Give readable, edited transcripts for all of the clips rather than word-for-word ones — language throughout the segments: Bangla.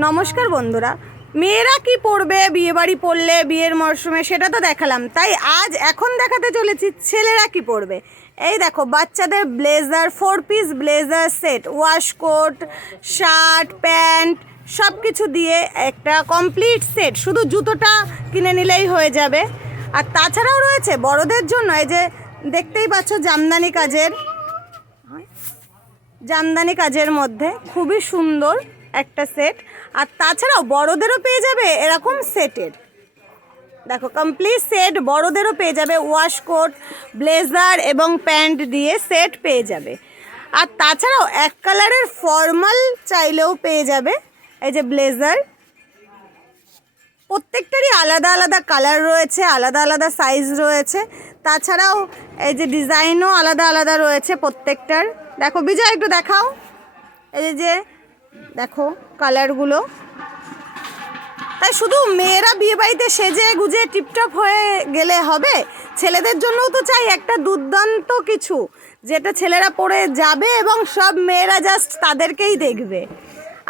নমস্কার বন্ধুরা, মেয়েরা কি পরবে বিয়েবাড়ি পড়লে বিয়ের মরশুমে সেটা তো দেখালাম, তাই আজ এখন দেখাতে চলেছি ছেলেরা কি পরবে। এই দেখো বাচ্চাদের blazer, 4 piece blazer set, waistcoat, shirt, pant সব কিছু দিয়ে একটা কমপ্লিট সেট। শুধু জুতোটা কিনে নিলেই হয়ে যাবে। আর তাছাড়াও রয়েছে বড়দের জন্য, এই যে দেখতেই পাচ্ছ জামদানি কাজের মধ্যে খুবই সুন্দর একটা সেট। আর তাছাড়াও বড়দেরও পেয়ে যাবে এরকম সেটের, দেখো কমপ্লিট সেট বড়দেরও পেয়ে যাবে। ওয়াশকোট, ব্লেজার এবং প্যান্ট দিয়ে সেট পেয়ে যাবে। আর তাছাড়াও এক কালারের ফর্মাল চাইলেও পেয়ে যাবে। এই যে ব্লেজার, প্রত্যেকটারই আলাদা আলাদা কালার রয়েছে, আলাদা আলাদা সাইজ রয়েছে। তাছাড়াও এই যে ডিজাইনও আলাদা আলাদা রয়েছে প্রত্যেকটার। দেখো বিজয় একটু দেখাও, এই যে দেখো কালারগুলো। তাই শুধু মেয়েরা বিয়ে বাড়িতে সেজে গুজে টিপটপ হয়ে গেলে হবে, ছেলেদের জন্যও তো চাই একটা দুর্দান্ত কিছু, যেটা ছেলেরা পরে যাবে এবং সব মেয়েরা জাস্ট তাদেরকেই দেখবে।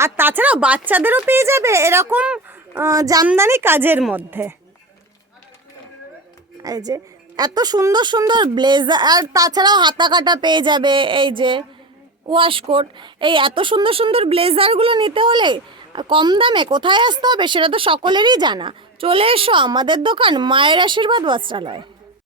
আর তাছাড়াও বাচ্চাদেরও পেয়ে যাবে এরকম জামদানি কাজের মধ্যে। এই যে এত সুন্দর সুন্দর ব্লেজার, আর তাছাড়াও হাতা কাটা পেয়ে যাবে। এই যে ওয়াশকোট, এই এত সুন্দর সুন্দর ব্লেজারগুলো নিতে হলে কম দামে কোথায় আসতে হবে সেটা তো সকলেরই জানা। চলে এসো আমাদের দোকান মায়ের আশীর্বাদ বস্ত্রালয়।